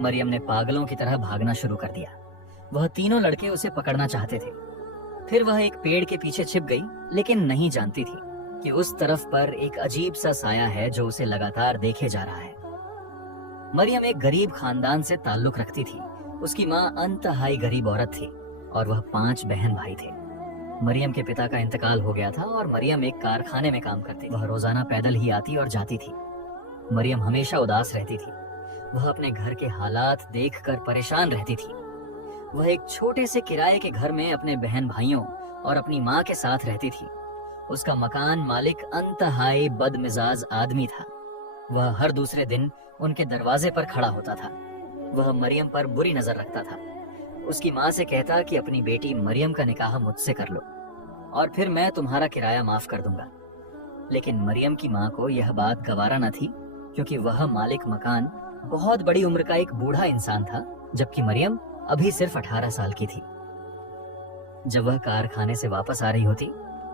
मरियम ने पागलों की तरह भागना शुरू कर दिया। वह तीनों लड़के उसे पकड़ना चाहते थे। फिर वह एक पेड़ के पीछे छिप गई, लेकिन नहीं जानती थी कि उस तरफ पर एक अजीब सा साया है जो उसे लगातार देखे जा रहा है। मरियम एक गरीब खानदान से ताल्लुक रखती थी। उसकी माँ अंतहाई गरीब औरत थी और वह 5 बहन भाई थे। मरियम के पिता का इंतकाल हो गया था और मरियम एक कारखाने में काम करती। वह रोजाना पैदल ही आती और जाती थी। मरियम हमेशा उदास रहती थी। वह अपने घर के हालात देखकर परेशान रहती थी। वह एक छोटे से किराए के घर में अपने बहन भाइयों और अपनी माँ के साथ रहती थी। उसका मकान मालिक अंतहाई बदमिजाज आदमी था। वह हर दूसरे दिन उनके दरवाजे पर खड़ा होता था। वह मरियम पर बुरी नजर रखता था। उसकी माँ से कहता कि अपनी बेटी मरियम का निकाह मुझसे कर लो और फिर मैं तुम्हारा किराया माफ कर दूंगा। लेकिन मरियम की माँ को यह बात गवारा न थी, क्योंकि वह मालिक मकान बहुत बड़ी उम्र का एक बूढ़ा इंसान था, जबकि मरियम अभी सिर्फ 18 साल की थी। जब वह कारखाने से वापस आ रही होती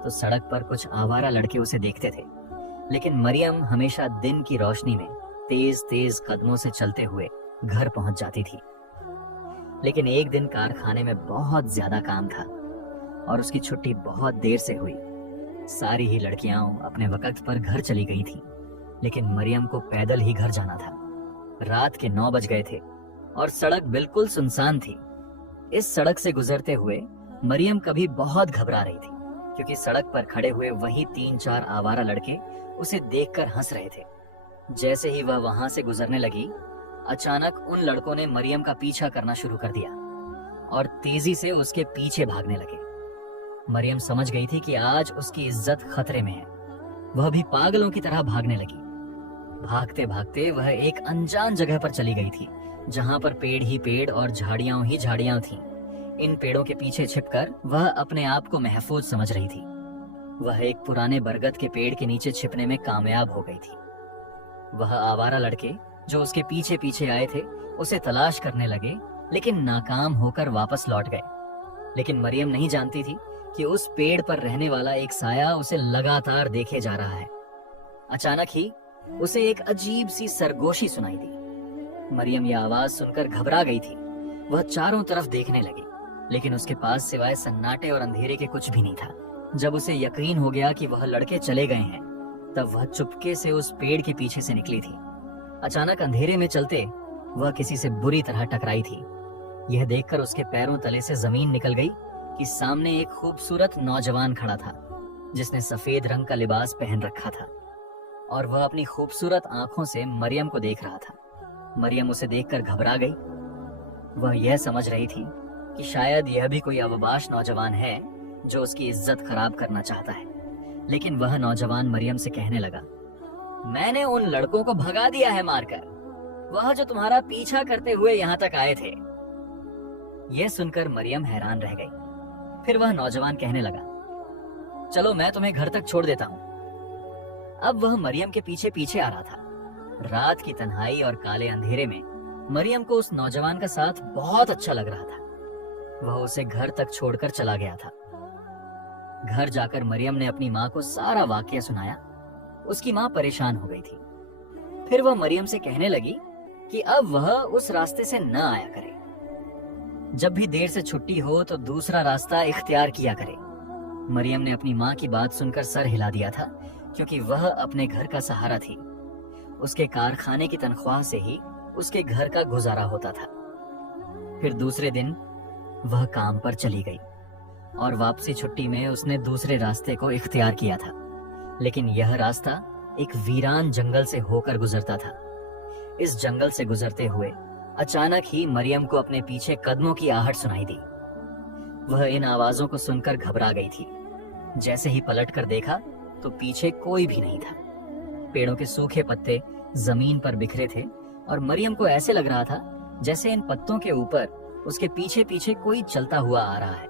तो सड़क पर कुछ आवारा लड़के उसे देखते थे, लेकिन मरियम हमेशा दिन की रोशनी में तेज तेज कदमों से चलते हुए घर पहुंच जाती थी। लेकिन एक दिन कारखाने में बहुत ज्यादा काम था और उसकी छुट्टी बहुत देर से हुई। सारी ही लड़कियां अपने वक्त पर घर चली गई थीं, लेकिन मरियम को पैदल ही घर जाना था। रात के 9 बज गए थे और सड़क बिल्कुल सुनसान थी। इस सड़क से गुजरते हुए मरियम कभी बहुत घबरा रही थी, क्योंकि सड़क पर खड़े हुए वही 3-4 आवारा लड़के उसे देखकर हंस रहे थे। जैसे ही वह वहां से गुजरने लगी, अचानक उन लड़कों ने मरियम का पीछा करना शुरू कर दिया और तेजी से उसके पीछे भागने लगे। मरियम समझ गई थी कि आज उसकी इज्जत खतरे में है। वह भी पागलों की तरह भागने लगी। भागते भागते वह एक अनजान जगह पर चली गई थी, जहां पर पेड़ ही पेड़ और झाड़ियां ही झाड़ियां थीं। इन पेड़ों के पीछे छिपकर वह अपने आप को महफूज समझ रही थी। वह एक पुराने बरगद के पेड़ के नीचे छिपने में कामयाब हो गई थी। वह आवारा लड़के जो उसके पीछे पीछे आए थे उसे तलाश करने लगे, लेकिन नाकाम होकर वापस लौट गए। लेकिन मरियम नहीं जानती थी कि उस पेड़ पर रहने वाला एक साया उसे लगातार देखे जा रहा है। अचानक ही उसे एक अजीब सी सरगोशी सुनाई दी। मरियम यह आवाज सुनकर घबरा गई थी। वह चारों तरफ देखने लगी, लेकिन उसके पास सिवाय सन्नाटे और अंधेरे के कुछ भी नहीं था। जब उसे यकीन हो गया कि वह लड़के चले गए हैं, तब वह चुपके से उस पेड़ के पीछे से निकली थी। अचानक अंधेरे में चलते वह किसी से बुरी तरह टकराई थी। यह देखकर उसके पैरों तले से जमीन निकल गई कि सामने एक खूबसूरत नौजवान खड़ा था, जिसने सफेद रंग का लिबास पहन रखा था और वह अपनी खूबसूरत आंखों से मरियम को देख रहा था। मरियम उसे देखकर घबरा गई। वह यह समझ रही थी कि शायद यह भी कोई अवबाश नौजवान है जो उसकी इज्जत खराब करना चाहता है। लेकिन वह नौजवान मरियम से कहने लगा, मैंने उन लड़कों को भगा दिया है मारकर, वह जो तुम्हारा पीछा करते हुए यहाँ तक आए थे। यह सुनकर मरियम हैरान रह गई। फिर वह नौजवान कहने लगा, चलो मैं तुम्हें घर तक छोड़ देता हूँ। अब वह मरियम के पीछे पीछे आ रहा था। रात की तन्हाई और काले अंधेरे में मरियम को उस नौजवान का साथ बहुत अच्छा लग रहा था। वह उसे घर तक छोड़कर चला गया था। घर जाकर मरियम ने अपनी माँ को सारा वाकया सुनाया। उसकी माँ परेशान हो गई थी। फिर वह मरियम से कहने लगी कि अब वह उस रास्ते से न आया करे। जब भी देर से छुट्टी हो तो दूसरा रास्ता इख्तियार किया करे। मरियम ने अपनी माँ की बात सुनकर सर हिला दिया था, क्योंकि वह अपने घर का सहारा थी। उसके कारखाने की तनख्वाह से ही उसके घर का गुजारा होता था। फिर दूसरे दिन वह काम पर चली गई और वापसी छुट्टी में उसने दूसरे रास्ते को इख्तियार किया था। लेकिन यह रास्ता एक वीरान जंगल से होकर गुजरता था। इस जंगल से गुजरते हुए अचानक ही मरियम को अपने पीछे कदमों की आहट सुनाई दी। वह इन आवाजों को सुनकर घबरा गई थी। जैसे ही पलट कर देखा तो पीछे कोई भी नहीं था। पेड़ों के सूखे पत्ते जमीन पर बिखरे थे और मरियम को ऐसे लग रहा था जैसे इन पत्तों के ऊपर उसके पीछे पीछे कोई चलता हुआ आ रहा है।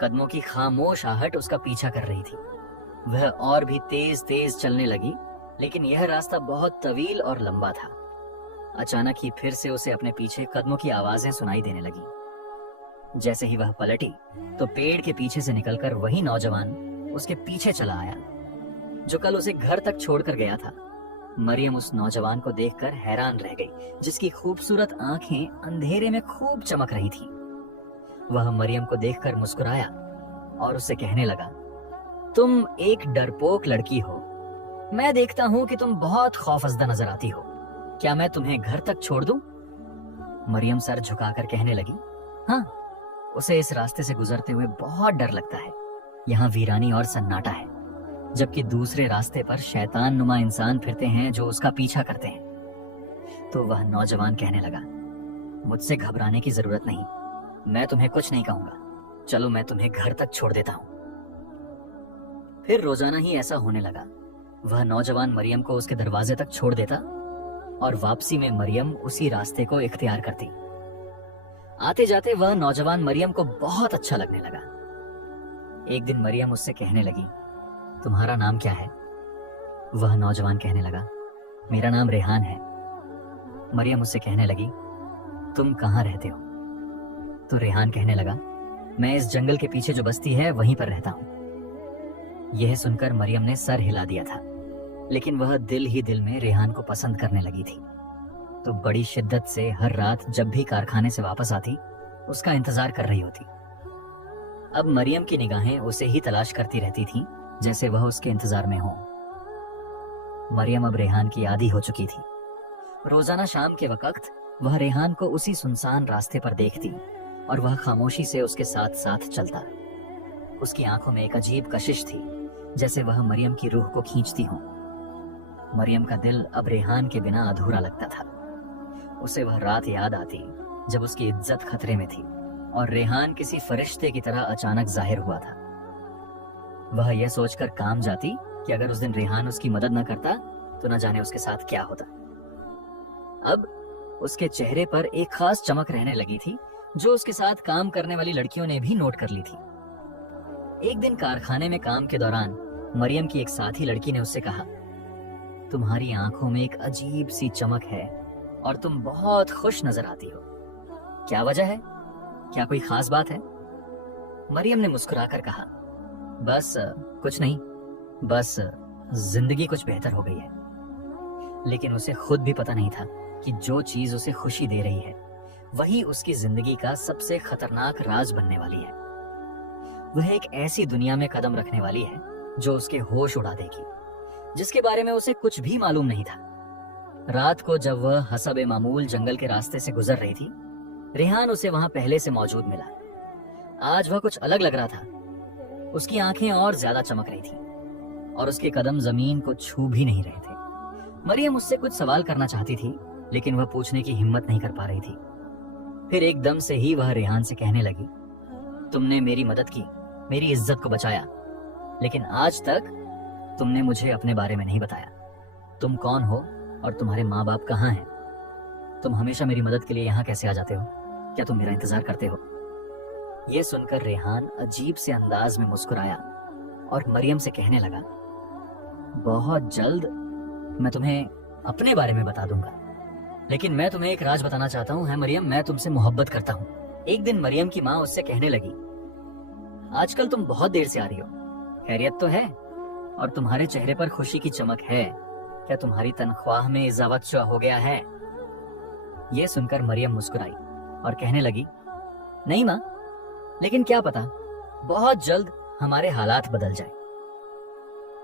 कदमों की खामोश आहट उसका पीछा कर रही थी। वह और भी तेज तेज चलने लगी, लेकिन यह रास्ता बहुत तवील और लंबा था। अचानक ही फिर से उसे अपने पीछे कदमों की आवाजें सुनाई देने लगी। जैसे ही वह पलटी तो पेड़ के पीछे से निकलकर वही नौजवान उसके पीछे चला आया, जो कल उसे घर तक छोड़कर गया था। मरियम उस नौजवान को देखकर हैरान रह गई, जिसकी खूबसूरत आंखें अंधेरे में खूब चमक रही थीं। वह मरियम को देखकर मुस्कुराया और उससे कहने लगा, तुम एक डरपोक लड़की हो। मैं देखता हूँ कि तुम बहुत खौफजदा नजर आती हो। क्या मैं तुम्हें घर तक छोड़ दूं? मरियम सर झुकाकर कहने लगी, हाँ, उसे इस रास्ते से गुजरते हुए बहुत डर लगता है। यहाँ वीरानी और सन्नाटा है, जबकि दूसरे रास्ते पर शैतान नुमा इंसान फिरते हैं जो उसका पीछा करते हैं। तो वह नौजवान कहने लगा, मुझसे घबराने की जरूरत नहीं, मैं तुम्हें कुछ नहीं कहूंगा। चलो मैं तुम्हें घर तक छोड़ देता हूँ। फिर रोजाना ही ऐसा होने लगा। वह नौजवान मरियम को उसके दरवाजे तक छोड़ देता और वापसी में मरियम उसी रास्ते को इख्तियार करती। आते जाते वह नौजवान मरियम को बहुत अच्छा लगने लगा। एक दिन मरियम उससे कहने लगी, तुम्हारा नाम क्या है? वह नौजवान कहने लगा, मेरा नाम रेहान है। मरियम उससे कहने लगी, तुम कहाँ रहते हो? तो रेहान कहने लगा, मैं इस जंगल के पीछे जो बस्ती है वहीं पर रहता हूँ। यह सुनकर मरियम ने सर हिला दिया था, लेकिन वह दिल ही दिल में रेहान को पसंद करने लगी थी। तो बड़ी शिद्दत से हर रात जब भी कारखाने से वापस आती, उसका इंतजार कर रही होती। अब मरियम की निगाहें उसे ही तलाश करती रहती थीं, जैसे वह उसके इंतजार में हो। मरियम अब रेहान की आदी हो चुकी थी। रोजाना शाम के वक्त वह रेहान को उसी सुनसान रास्ते पर देखती और वह खामोशी से उसके साथ साथ चलता। उसकी आंखों में एक अजीब कशिश थी, जैसे वह मरियम की रूह को खींचती हो। मरियम का दिल अब रेहान के बिना अधूरा लगता था। उसे वह रात याद आती जब उसकी इज्जत खतरे में थी और रेहान किसी फरिश्ते की तरह अचानक जाहिर हुआ था। वह यह सोचकर काम जाती कि अगर उस दिन रेहान उसकी मदद न करता तो न जाने उसके साथ क्या होता। अब उसके चेहरे पर एक खास चमक रहने लगी थी, जो उसके साथ काम करने वाली लड़कियों ने भी नोट कर ली थी। एक दिन कारखाने में काम के दौरान मरियम की एक साथी लड़की ने उससे कहा, तुम्हारी आंखों में एक अजीब सी चमक है और तुम बहुत खुश नजर आती हो। क्या वजह है? क्या कोई खास बात है? मरियम ने मुस्कुराकर कहा, बस कुछ नहीं, बस जिंदगी कुछ बेहतर हो गई है। लेकिन उसे खुद भी पता नहीं था कि जो चीज उसे खुशी दे रही है वही उसकी जिंदगी का सबसे खतरनाक राज बनने वाली है। वह एक ऐसी दुनिया में कदम रखने वाली है जो उसके होश उड़ा देगी, जिसके बारे में उसे कुछ भी मालूम नहीं था। रात को जब वह हसबे मामूल जंगल के रास्ते से गुजर रही थी, रेहान उसे वहां पहले से मौजूद मिला। आज वह कुछ अलग लग रहा था। उसकी आंखें और ज्यादा चमक रही थी और उसके कदम जमीन को छू भी नहीं रहे थे। मरियम उससे कुछ सवाल करना चाहती थी, लेकिन वह पूछने की हिम्मत नहीं कर पा रही थी। फिर एकदम से ही वह रेहान से कहने लगी, तुमने मेरी मदद की, मेरी इज्जत को बचाया, लेकिन आज तक तुमने मुझे अपने बारे में नहीं बताया। तुम कौन हो और तुम्हारे माँ बाप कहाँ हैं? तुम हमेशा मेरी मदद के लिए यहाँ कैसे आ जाते हो? क्या तुम मेरा इंतजार करते हो? यह सुनकर रेहान अजीब से अंदाज में मुस्कुराया और मरियम से कहने लगा, बहुत जल्द मैं तुम्हें अपने बारे में बता दूंगा, लेकिन मैं तुम्हें एक राज बताना चाहता हूँ। है मरियम, मैं तुमसे मोहब्बत करता हूँ। एक दिन मरियम की माँ उससे कहने लगी, आजकल तुम बहुत देर से आ रही हो, खैरियत तो है? और तुम्हारे चेहरे पर खुशी की चमक है, क्या तुम्हारी तनख्वाह में इजाफा हो गया है? यह सुनकर मरियम मुस्कुराई और कहने लगी, नहीं माँ, लेकिन क्या पता बहुत जल्द हमारे हालात बदल जाए।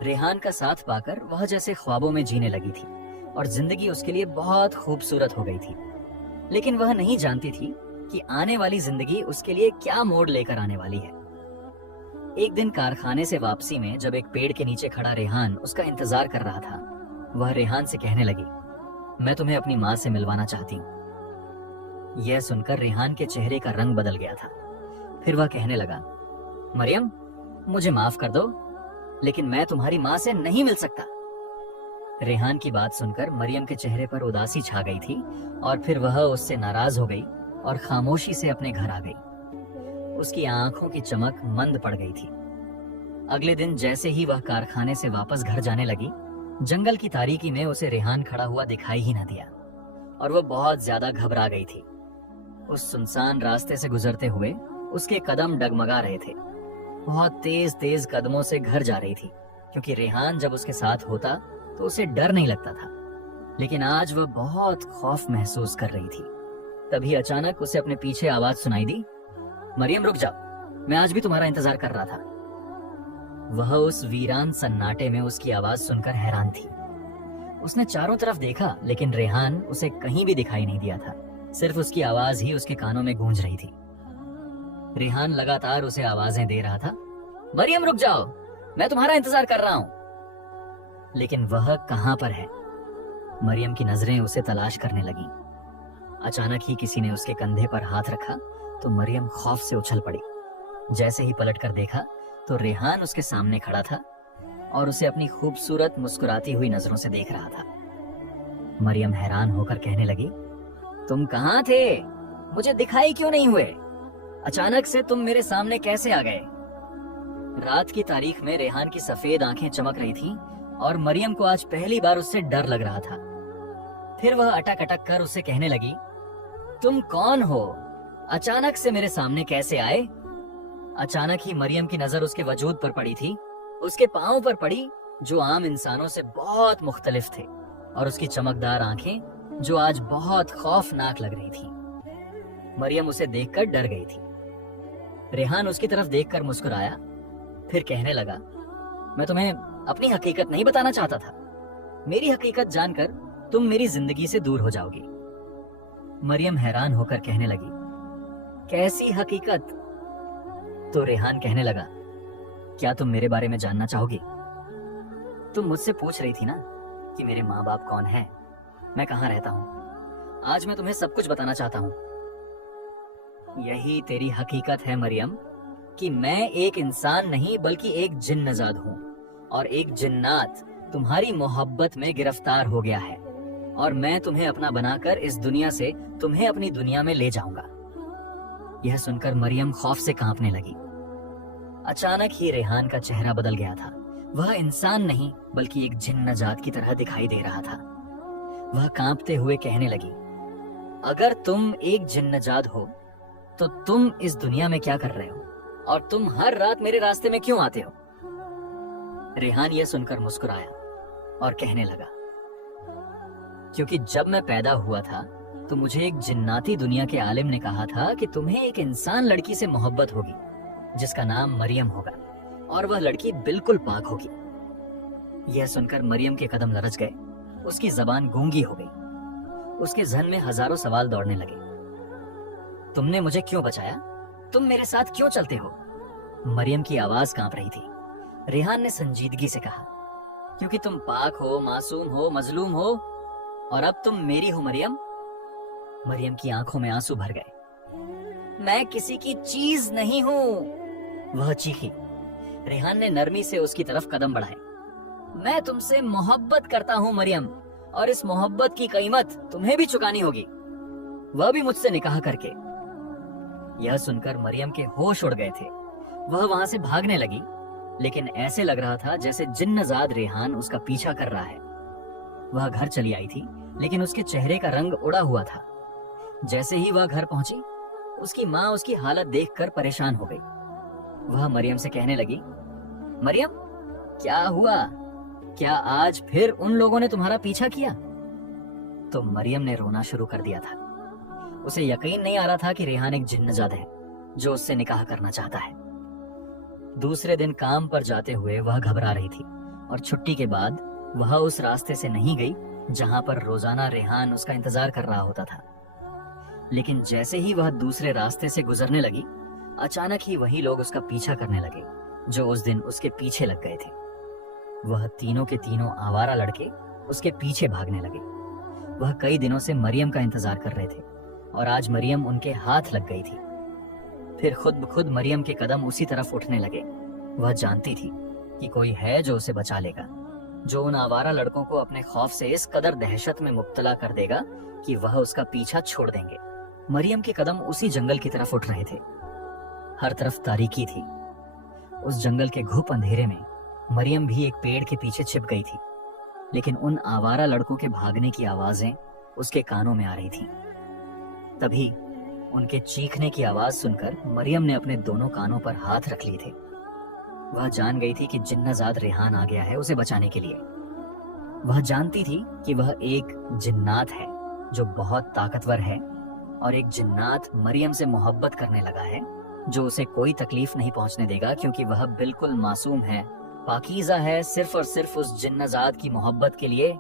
रेहान का साथ पाकर वह जैसे ख्वाबों में जीने लगी थी और जिंदगी उसके लिए बहुत खूबसूरत हो गई थी। लेकिन वह नहीं जानती थी कि आने वाली जिंदगी उसके लिए क्या मोड़ लेकर आने वाली है। एक दिन कारखाने से वापसी में जब एक पेड़ के नीचे खड़ा रेहान उसका इंतजार कर रहा था, वह रेहान से कहने लगी, मैं तुम्हें अपनी माँ से मिलवाना चाहती हूँ। यह सुनकर रेहान के चेहरे का रंग बदल गया था। फिर वह कहने लगा, मरियम, मुझे माफ कर दो, लेकिन मैं तुम्हारी माँ से नहीं मिल सकता। रेहान की बात सुनकर मरियम के चेहरे पर उदासी छा गई थी और फिर वह उससे नाराज हो गई और खामोशी से अपने घर आ गई। उसकी आंखों की चमक मंद पड़ गई थी। अगले दिन जैसे ही वह कारखाने से वापस घर जाने लगी, जंगल की तारीकी में उसे रेहान खड़ा हुआ दिखाई ही न दिया और वह बहुत ज्यादा घबरा गई थी। उस सुनसान रास्ते से गुजरते हुए उसके कदम डगमगा रहे थे। बहुत तेज तेज कदमों से घर जा रही थी, क्योंकि रेहान जब उसके साथ होता तो उसे डर नहीं लगता था। लेकिन आज वह बहुत खौफ महसूस कर रही थी। तभी अचानक उसे अपने पीछे आवाज सुनाई दी, मरियम रुक जाओ, मैं आज भी तुम्हारा इंतजार कर रहा था। वह उस वीरान सन्नाटे में उसकी आवाज सुनकर हैरान थी। उसने चारों तरफ देखा, लेकिन रेहान उसे कहीं भी दिखाई नहीं दिया था। सिर्फ उसकी आवाज ही उसके कानों में गूंज रही थी। रेहान लगातार उसे आवाजें दे रहा था, मरियम रुक जाओ, मैं तुम्हारा इंतजार कर रहा हूं। लेकिन वह कहां पर है? मरियम की नजरें उसे तलाश करने लगी। अचानक ही किसी ने उसके कंधे पर हाथ रखा तो मरियम खौफ से उछल पड़ी। जैसे ही पलटकर देखा तो रेहान उसके सामने खड़ा था और उसे अपनी खूबसूरत मुस्कुराती हुई नजरों से देख रहा था। मरियम हैरान होकर कहने लगी, तुम कहां थे? मुझे दिखाई क्यों नहीं हुए? अचानक से तुम मेरे सामने कैसे आ गए? रात की तारीख में रेहान की सफेद आंखें चमक रही थीं और मरियम को आज पहली बार उससे डर लग रहा था। फिर वह अटक अटक कर उससे कहने लगी, तुम कौन हो? अचानक से मेरे सामने कैसे आए? अचानक ही मरियम की नजर उसके वजूद पर पड़ी थी, उसके पांव पर पड़ी जो आम इंसानों से बहुत मुख्तलिफ थे, और उसकी चमकदार आंखें जो आज बहुत खौफनाक लग रही थी। मरियम उसे देखकर डर गई थी। रेहान उसकी तरफ देखकर मुस्कुराया, फिर कहने लगा, मैं तुम्हें अपनी हकीकत नहीं बताना चाहता था। मेरी हकीकत जानकर तुम मेरी जिंदगी से दूर हो जाओगी। मरियम हैरान होकर कहने लगी, कैसी हकीकत? तो रेहान कहने लगा, क्या तुम मेरे बारे में जानना चाहोगी? तुम मुझसे पूछ रही थी ना कि मेरे माँ बाप कौन हैं, मैं कहाँ रहता हूँ। आज मैं तुम्हें सब कुछ बताना चाहता हूँ। यही तेरी हकीकत है मरियम, कि मैं एक इंसान नहीं बल्कि एक जिन्नजाद हूँ, और एक जिन्नात तुम्हारी मोहब्बत में गिरफ्तार हो गया है, और मैं तुम्हें अपना बनाकर इस दुनिया से तुम्हें अपनी दुनिया में ले जाऊंगा। यह सुनकर मरियम खौफ से कांपने लगी। अचानक ही रेहान का चेहरा बदल गया था। वह इंसान नहीं बल्कि एक जिन्नजात की तरह दिखाई दे रहा था। वह कांपते हुए कहने लगी, अगर तुम एक जिन्नजात हो तो तुम इस दुनिया में क्या कर रहे हो, और तुम हर रात मेरे रास्ते में क्यों आते हो? रेहान यह सुनकर मुस्कुराया और कहने लगा, क्योंकि जब मैं पैदा हुआ था तो मुझे एक जिन्नाती दुनिया के आलिम ने कहा था कि तुम्हें एक इंसान लड़की से मोहब्बत होगी जिसका नाम मरियम होगा, और वह लड़की बिल्कुल पाक होगी। यह सुनकर मरियम के कदम लरच गए, उसकी जबान गूंगी हो गई। उसके जहन में हजारों सवाल दौड़ने लगे। तुमने मुझे क्यों बचाया? तुम मेरे साथ क्यों चलते हो? मरियम की आवाज कांप रही थी। रेहान ने संजीदगी से कहा, क्योंकि तुम पाक हो, मासूम हो, मजलूम हो, और अब तुम मेरी हो मरियम। मरियम की आंखों में आंसू भर गए। मैं किसी की चीज नहीं हूं, वह चीखी। रेहान ने नरमी से उसकी तरफ कदम बढ़ाए। मैं तुमसे मोहब्बत करता हूं मरियम, और इस मोहब्बत की कीमत तुम्हें भी चुकानी होगी, वह भी मुझसे निकाह करके। यह सुनकर मरियम के होश उड़ गए थे। वह वहां से भागने लगी, लेकिन ऐसे लग रहा था जैसे जिन्नजाद रेहान उसका पीछा कर रहा है। वह घर चली आई थी, लेकिन उसके चेहरे का रंग उड़ा हुआ था। जैसे ही वह घर पहुंची, उसकी माँ उसकी हालत देखकर परेशान हो गई। वह मरियम से कहने लगी, मरियम क्या हुआ? क्या आज फिर उन लोगों ने तुम्हारा पीछा किया? तो मरियम ने रोना शुरू कर दिया था। उसे यकीन नहीं आ रहा था कि रेहान एक जिन्नजाद है जो उससे निकाह करना चाहता है। दूसरे दिन काम पर जाते हुए वह घबरा रही थी, और छुट्टी के बाद वह उस रास्ते से नहीं गई जहां पर रोजाना रेहान उसका इंतजार कर रहा होता था। लेकिन जैसे ही वह दूसरे रास्ते से गुजरने लगी, अचानक ही वही लोग उसका पीछा करने लगे जो उस दिन उसके पीछे लग गए थे। वह तीनों के तीनों आवारा लड़के उसके पीछे भागने लगे। वह कई दिनों से मरियम का इंतजार कर रहे थे, और आज मरियम उनके हाथ लग गई थी। फिर खुद ब खुद मरियम के कदम उसी तरफ उठने लगे। वह जानती थी कि कोई है जो उसे बचा लेगा, जो उन आवारा लड़कों को अपने खौफ से इस कदर दहशत में मुब्तला कर देगा कि वह उसका पीछा छोड़ देंगे। मरियम के कदम उसी जंगल की तरफ उठ रहे थे। हर तरफ तारीकी थी। उस जंगल के घुप अंधेरे में मरियम भी एक पेड़ के पीछे छिप गई थी, लेकिन उन आवारा लड़कों के भागने की आवाजें उसके कानों में आ रही थीं। तभी उनके चीखने की आवाज सुनकर मरियम ने अपने दोनों कानों पर हाथ रख लिए थे। वह जान गई थी कि जिन्नजाद रेहान आ गया है उसे बचाने के लिए। वह जानती थी कि वह एक जिन्नात है जो बहुत ताकतवर है, और एक जिन्नात मरियम से मोहब्बत करने लगा है जो उसे कोई तकलीफ नहीं पहुंचने देगा, क्योंकि वह बिल्कुल मासूम है, पाकीज़ा है, सिर्फ और सिर्फ उस जिन्नजात की मोहब्बत के लिए।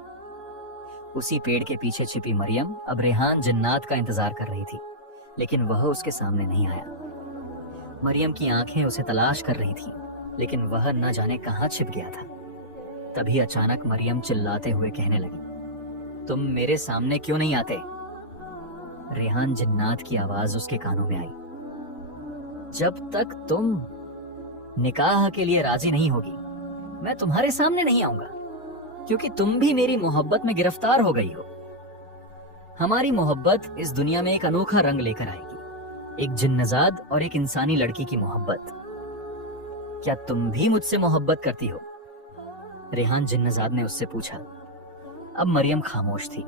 उसी पेड़ के पीछे छिपी मरियम अब रेहान जिन्नात का इंतजार कर रही थी, लेकिन वह उसके सामने नहीं आया। मरियम की आंखें उसे तलाश कर रही थीं, लेकिन वह न जाने कहां छिप गया था। तभी अचानक मरियम चिल्लाते हुए कहने लगी, तुम मेरे सामने क्यों नहीं आते? रेहान जिन्नात की आवाज उसके कानों में आई, जब तक तुम निकाह के लिए राजी नहीं होगी मैं तुम्हारे सामने नहीं आऊंगा, क्योंकि तुम भी मेरी मोहब्बत में गिरफ्तार हो गई हो। हमारी मोहब्बत इस दुनिया में एक अनोखा रंग लेकर आएगी, एक जिन्नजाद और एक इंसानी लड़की की मोहब्बत। क्या तुम भी मुझसे मोहब्बत करती हो? रेहान जिन्नजाद ने उससे पूछा। अब मरियम खामोश थी।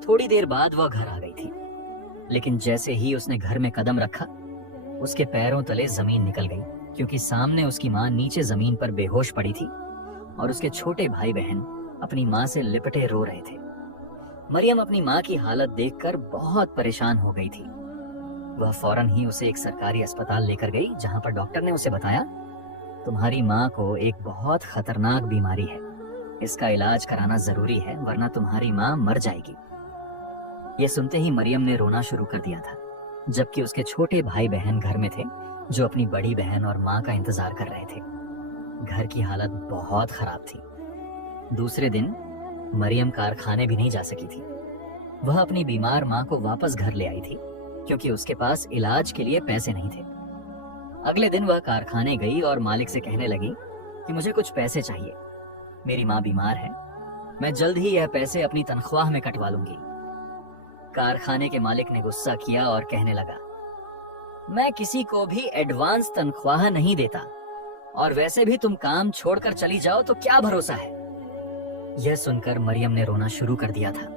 थोड़ी देर बाद वह घर आ गई थी, लेकिन जैसे ही उसने घर में कदम रखा उसके पैरों तले जमीन निकल गई, क्योंकि सामने उसकी माँ नीचे जमीन पर बेहोश पड़ी थी और उसके छोटे भाई बहन अपनी माँ से लिपटे रो रहे थे। मरियम अपनी माँ की हालत देखकर बहुत परेशान हो गई थी। वह फौरन ही उसे एक सरकारी अस्पताल लेकर गई, जहाँ पर डॉक्टर ने उसे बताया, तुम्हारी माँ को एक बहुत खतरनाक बीमारी है, इसका इलाज कराना जरूरी है, वरना तुम्हारी माँ मर जाएगी। यह सुनते ही मरियम ने रोना शुरू कर दिया था, जबकि उसके छोटे भाई बहन घर में थे जो अपनी बड़ी बहन और माँ का इंतजार कर रहे थे। घर की हालत बहुत खराब थी। दूसरे दिन मरियम कारखाने भी नहीं जा सकी थी। वह अपनी बीमार माँ को वापस घर ले आई थी, क्योंकि उसके पास इलाज के लिए पैसे नहीं थे। अगले दिन वह कारखाने गई और मालिक से कहने लगी कि मुझे कुछ पैसे चाहिए, मेरी माँ बीमार है, मैं जल्द ही यह पैसे अपनी तनख्वाह में कटवा लूंगी। कारखाने के मालिक ने गुस्सा किया और कहने लगा, मैं किसी को भी एडवांस तनख्वाह नहीं देता, और वैसे भी तुम काम छोड़कर चली जाओ तो क्या भरोसा है। यह सुनकर मरियम ने रोना शुरू कर दिया था।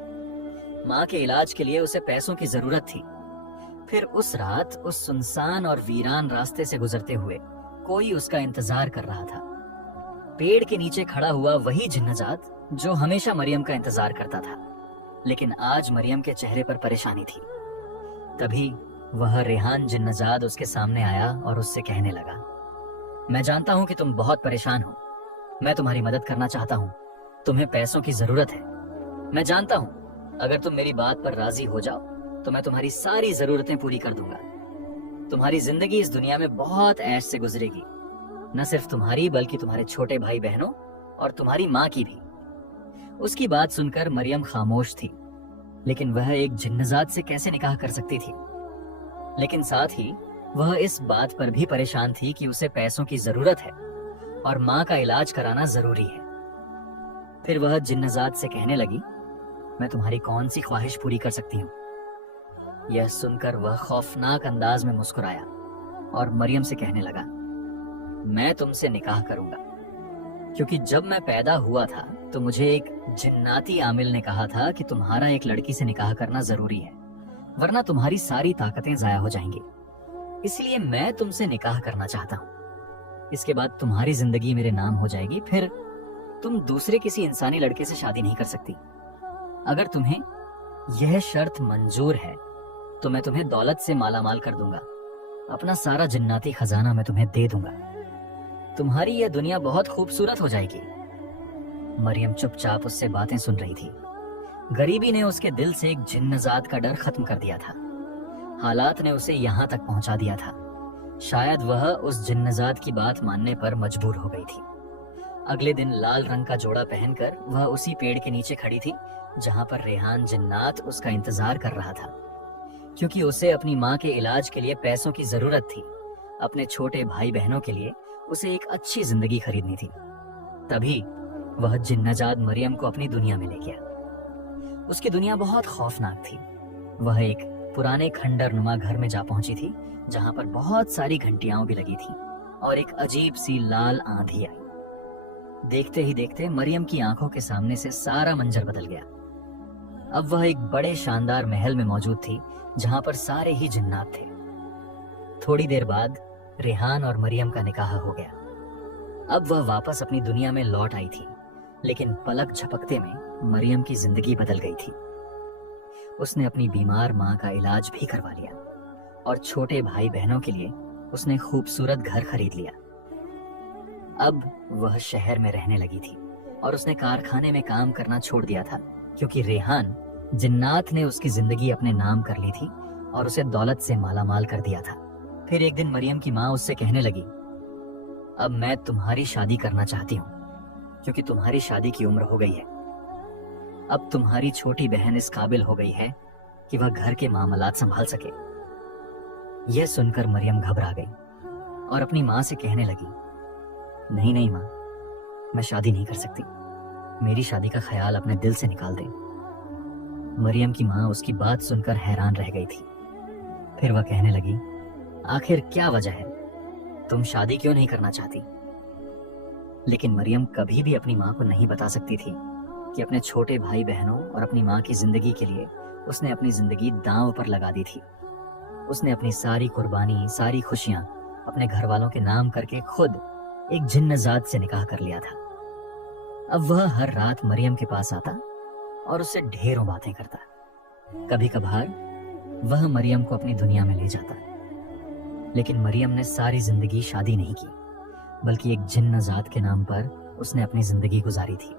माँ के इलाज के लिए उसे पैसों की जरूरत थी। फिर उस रात उस सुनसान और वीरान रास्ते से गुजरते हुए कोई उसका इंतजार कर रहा था। पेड़ के नीचे खड़ा हुआ वही जिन्नजात जो हमेशा मरियम का इंतजार करता था, लेकिन आज मरियम के चेहरे पर परेशानी थी। तभी वह रेहान जिन्नजाद उसके सामने आया और उससे कहने लगा, मैं जानता हूं कि तुम बहुत परेशान हो, मैं तुम्हारी मदद करना चाहता हूं, तुम्हें पैसों की जरूरत है। मैं जानता हूं अगर तुम मेरी बात पर राजी हो जाओ तो मैं तुम्हारी सारी जरूरतें पूरी कर दूंगा। तुम्हारी जिंदगी इस दुनिया में बहुत ऐश से गुजरेगी, न सिर्फ तुम्हारी बल्कि तुम्हारे छोटे भाई बहनों और तुम्हारी माँ की भी। उसकी बात सुनकर मरियम खामोश थी, लेकिन वह एक जिन्नजात से कैसे निकाह कर सकती थी। लेकिन साथ ही वह इस बात पर भी परेशान थी कि उसे पैसों की जरूरत है और माँ का इलाज कराना जरूरी है। फिर वह जिन्नजात से कहने लगी, मैं तुम्हारी कौन सी ख्वाहिश पूरी कर सकती हूँ? यह सुनकर वह खौफनाक अंदाज में मुस्कुराया और मरियम से कहने लगा, मैं तुमसे निकाह करूंगा, क्योंकि जब मैं पैदा हुआ था तो मुझे एक जिन्नाती आमिल ने कहा था कि तुम्हारा एक लड़की से निकाह करना जरूरी है, वरना तुम्हारी सारी ताकतें जाया हो जाएंगी। इसलिए मैं तुमसे निकाह करना चाहता हूँ। इसके बाद तुम्हारी जिंदगी मेरे नाम हो जाएगी, फिर तुम दूसरे किसी इंसानी लड़के से शादी नहीं कर सकती। अगर तुम्हें यह शर्त मंजूर है तो मैं तुम्हें दौलत से मालामाल कर दूंगा, अपना सारा जिन्नाती खजाना मैं तुम्हें दे दूंगा। तुम्हारी यह दुनिया बहुत खूबसूरत हो जाएगी। मरियम चुपचाप उससे बातें सुन रही थी। गरीबी ने उसके दिल से एक जिन्नजात का डर खत्म कर दिया था। हालात ने उसे यहाँ तक पहुंचा दिया था। शायद वह उस जिन्नजात की बात मानने पर मजबूर हो गई थी। अगले दिन लाल रंग का जोड़ा पहनकर वह उसी पेड़ के नीचे खड़ी थी जहां पर रेहान जिन्नात उसका इंतजार कर रहा था, क्योंकि उसे अपनी माँ के इलाज के लिए पैसों की जरूरत थी। अपने छोटे भाई बहनों के लिए उसे एक अच्छी जिंदगी खरीदनी थी। तभी वह जिन्नजात मरियम को अपनी दुनिया में ले गया। उसकी दुनिया बहुत खौफनाक थी। वह एक पुराने खंडर नुमा घर में जा पहुंची थी, जहां पर बहुत सारी घंटियां भी लगी थी और एक अजीब सी लाल आंधी आई। देखते ही देखते मरियम की आंखों के सामने से सारा मंजर बदल गया। अब वह एक बड़े शानदार महल में मौजूद थी, जहां पर सारे ही जिन्नात थे। थोड़ी देर बाद रेहान और मरियम का निकाह हो गया। अब वह वापस अपनी दुनिया में लौट आई थी, लेकिन पलक झपकते में मरियम की जिंदगी बदल गई थी। उसने अपनी बीमार माँ का इलाज भी करवा लिया और छोटे भाई बहनों के लिए उसने खूबसूरत घर खरीद लिया। अब वह शहर में रहने लगी थी और उसने कारखाने में काम करना छोड़ दिया था, क्योंकि रेहान जिन्नात ने उसकी जिंदगी अपने नाम कर ली थी और उसे दौलत से मालामाल कर दिया था। फिर एक दिन मरियम की माँ उससे कहने लगी, अब मैं तुम्हारी शादी करना चाहती हूँ, क्योंकि तुम्हारी शादी की उम्र हो गई है। अब तुम्हारी छोटी बहन इस काबिल हो गई है कि वह घर के मामलात संभाल सके। यह सुनकर मरियम घबरा गई और अपनी माँ से कहने लगी, नहीं नहीं माँ, मैं शादी नहीं कर सकती। मेरी शादी का ख्याल अपने दिल से निकाल दे। मरियम की माँ उसकी बात सुनकर हैरान रह गई थी। फिर वह कहने लगी, आखिर क्या वजह है, तुम शादी क्यों नहीं करना चाहती? लेकिन मरियम कभी भी अपनी माँ को नहीं बता सकती थी कि अपने छोटे भाई बहनों और अपनी माँ की जिंदगी के लिए उसने अपनी जिंदगी दांव पर लगा दी थी। उसने अपनी सारी कुर्बानी, सारी खुशियां अपने घर वालों के नाम करके खुद एक जिन्नजात से निकाह कर लिया था। अब वह हर रात मरियम के पास आता और उससे ढेरों बातें करता। कभी कभार वह मरियम को अपनी दुनिया में ले जाता, लेकिन मरियम ने सारी जिंदगी शादी नहीं की, बल्कि एक जिन्नजात के नाम पर उसने अपनी जिंदगी गुजारी थी।